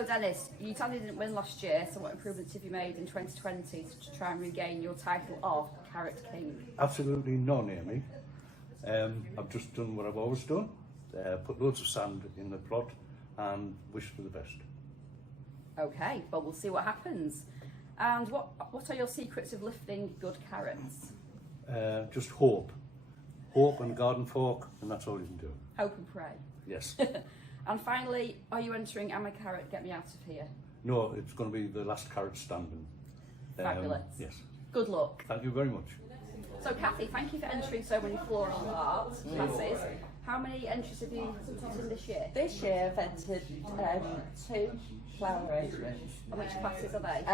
So Dennis, you sadly didn't win last year, so what improvements have you made in 2020 to try and regain your title of Carrot King? Absolutely none, Amy. I've just done what I've always done, put loads of sand in the plot and wish for the best. Okay, well we'll see what happens. And what are your secrets of lifting good carrots? Just hope. Hope and a garden fork, and that's all you can do. Hope and pray. Yes. And finally, are you entering I'm a Carrot, Get Me Out of Here? No, it's going to be the last carrot standing. Fabulous. Yes. Good luck. Thank you very much. So Kathy, thank you for entering so many floral art classes. How many entries have you put in this year? This year I've entered 2 flower arrangements. And which classes are they?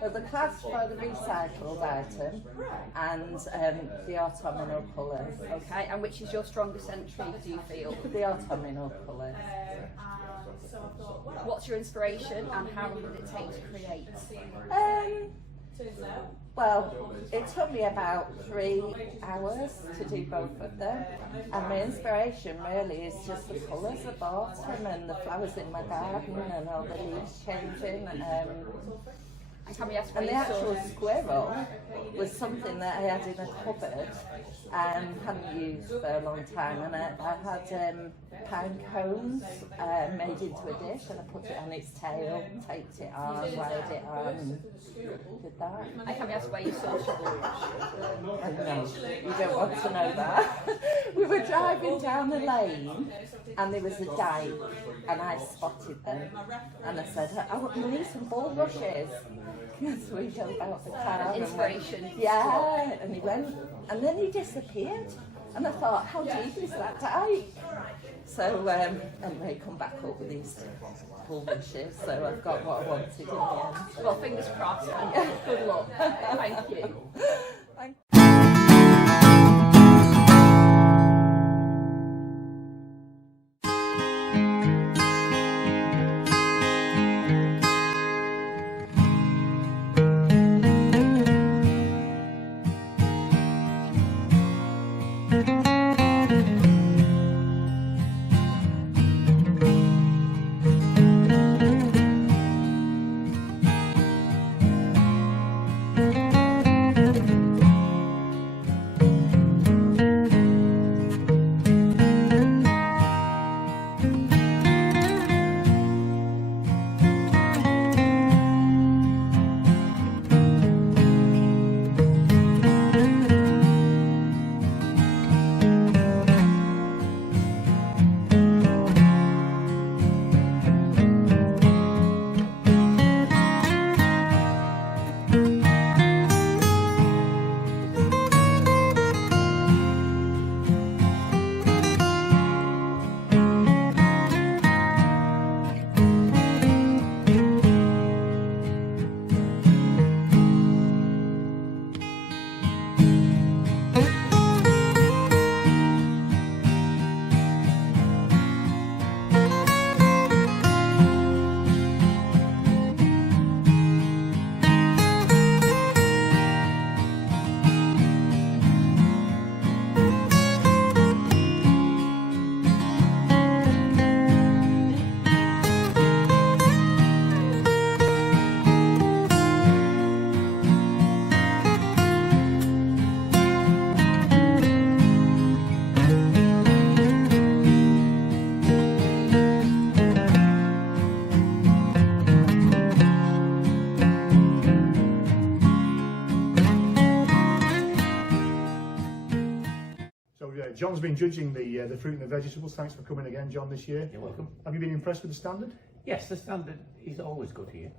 Well, the class for the recycled item and the autumnal colours. Okay, and which is your strongest entry, do you feel? The autumnal colours. What's your inspiration and how long did it take to create? Well, it took me about 3 hours to do both of them, and my inspiration really is just the colours of autumn and the flowers in my garden and all the leaves changing. And the actual squirrel was something that I had in a cupboard and hadn't used for a long time, and I had pine cones made into a dish, and I put it on its tail, taped it on, wired it on, did that. And can we ask where you saw lunch? No, you don't want to know that. We were driving down the lane and there was a dyke and I spotted them and I said, oh, we need some bulrushes. So we jumped out the car. Inspiration. And went, yeah, and he went, and then he disappeared. And I thought, how deep is that dyke? So anyway, come back up with these bulrushes. So I've got what I wanted in the end. Well, fingers crossed. Good luck. Thank you. Thank you. John's been judging the fruit and the vegetables. Thanks for coming again, John, this year. You're welcome. Have you been impressed with the standard? Yes, the standard is always good here,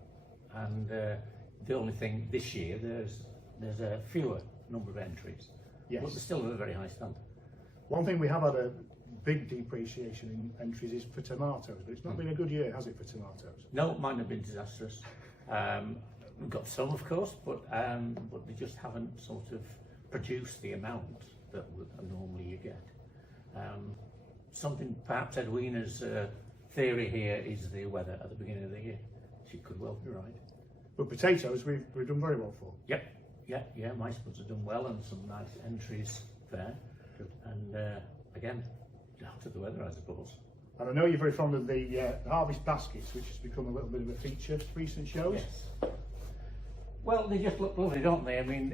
and the only thing this year there's a fewer number of entries, Yes. but there's still a very high standard. One thing we have had a big depreciation in entries is for tomatoes, but it's not been a good year, has it, for tomatoes? No, mine have been disastrous. We've got some, of course, but they just haven't sort of produced the amount that normally you get. Something perhaps Edwina's theory here is the weather at the beginning of the year. She could well be right. But potatoes, we've done very well for. Yep, yeah, my spuds have done well and some nice entries there. Good. And again, down to the weather, I suppose. And I know you're very fond of the harvest baskets, which has become a little bit of a feature of recent shows. Yes. Well, they just look lovely, don't they? I mean,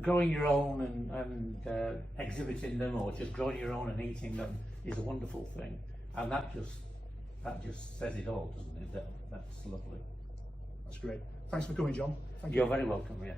growing your own and exhibiting them, or just growing your own and eating them, is a wonderful thing. And that just says it all, doesn't it? That's lovely. That's great. Thanks for coming, John. Thank you. You're very welcome, yeah.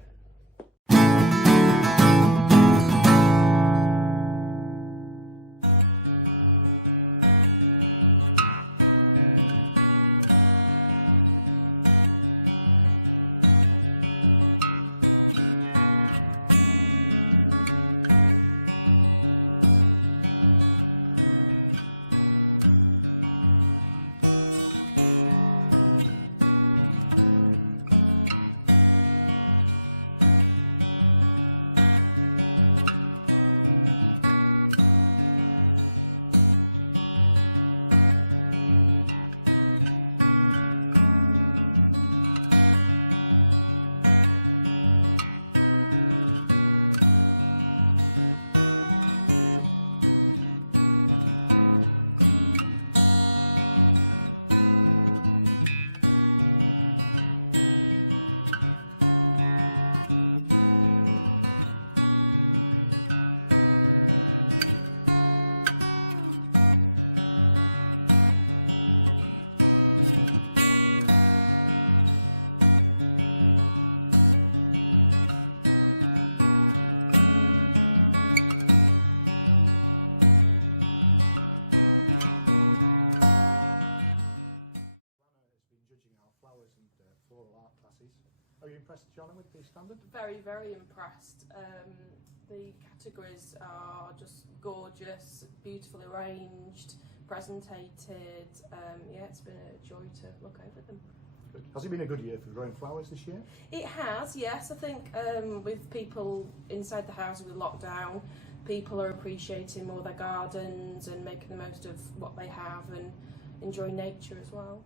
Are you impressed, John, with the standard? Very, very impressed. The categories are just gorgeous, beautifully arranged, presentated. Yeah, it's been a joy to look over them. Good. Has it been a good year for growing flowers this year? It has, yes. I think with people inside the house with lockdown, people are appreciating more their gardens and making the most of what they have and enjoying nature as well.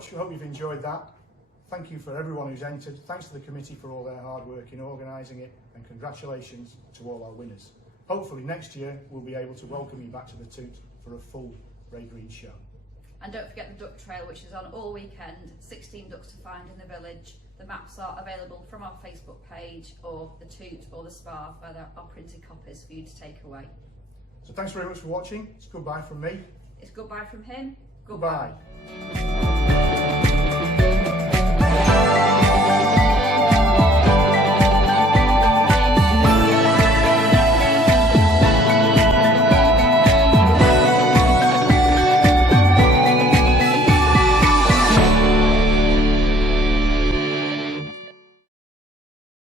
much. I hope you've enjoyed that. Thank you for everyone who's entered. Thanks to the committee for all their hard work in organising it, and congratulations to all our winners. Hopefully next year we'll be able to welcome you back to the Toot for a full Wrea Green show. And don't forget the duck trail, which is on all weekend. 16 ducks to find in the village. The maps are available from our Facebook page, or the Toot or the Spa, where there are printed copies for you to take away. So thanks very much for watching. It's goodbye from me. It's goodbye from him. Goodbye.